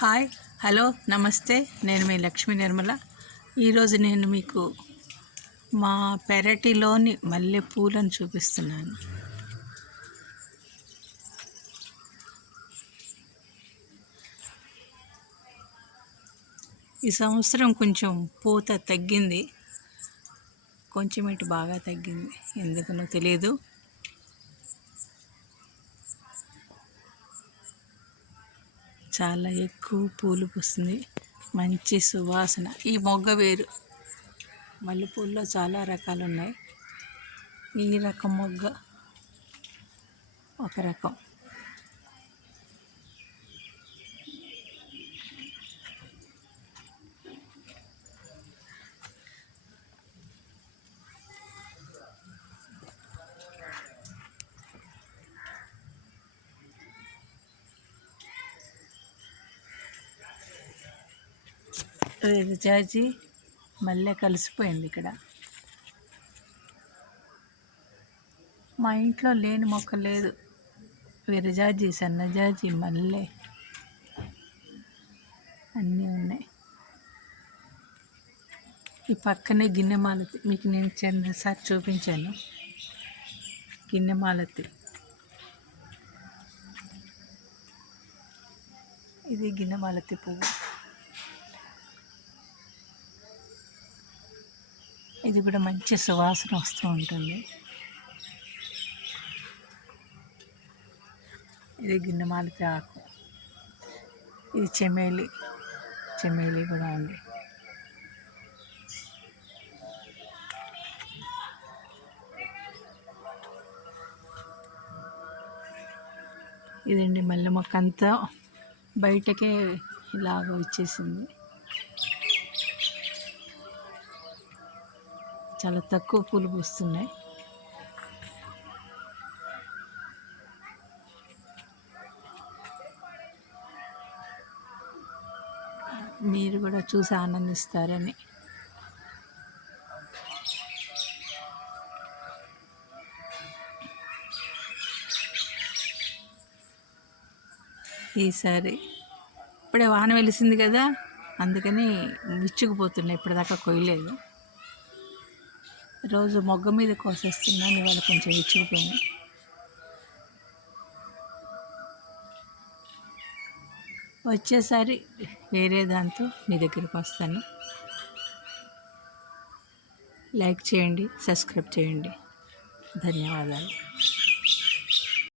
Hi hello నమస్తే. నేను మీ లక్ష్మీ నిర్మల. ఈరోజు నేను మీకు మా పెరటిలోని మల్లె పూలను చూపిస్తున్నాను. ఈ సంవత్సరం కొంచెం పూత తగ్గింది, కొంచెం ఇటు బాగా తగ్గింది, ఎందుకనో తెలియదు. చాలా ఎక్కువ పూలు పూస్తుంది, మంచి సువాసన. ఈ మొగ్గ వేరు. మల్లెపూల్లో చాలా రకాలు ఉన్నాయి. ఈ రకం మొగ్గ ఒక రకం. జాజి మల్లె కలిసిపోయింది ఇక్కడ. మా ఇంట్లో లేని మొక్క లేదు. విరజాజి, సన్నజాజి, మల్లె అన్నీ ఉన్నాయి. ఈ పక్కనే గిన్నెమాలతి, మీకు నేను చిన్నసారి చూపించాను. గిన్నెమాలతి ఇది గిన్నెమాలతి పువ్వు. ఇది కూడా మంచి సువాసన వస్తూ ఉంటుంది. ఇది గిన్నెమాలతి ఆకు. ఇది చెమేలి కూడా ఉంది. ఇదండి మల్లె మొక్క అంతా బయటకే ఇలాగ వచ్చేసింది. చాలా తక్కువ పూలు పూస్తున్నాయి. మీరు కూడా చూసి ఆనందిస్తారని. ఈసారి ఇప్పుడే వాన వెలిసింది కదా, అందుకని విచ్చుకుపోతున్నాయి. ఇప్పటిదాకా కొయ్యలేదు. రోజు మొగ్గ మీద కోసేస్తున్నాను, ఇవాళ కొంచెం విచ్చుకుపోయింది. వచ్చేసారి వేరే దాంతో మీ దగ్గరికి వస్తాను. లైక్ చేయండి, సబ్స్క్రైబ్ చేయండి. ధన్యవాదాలు.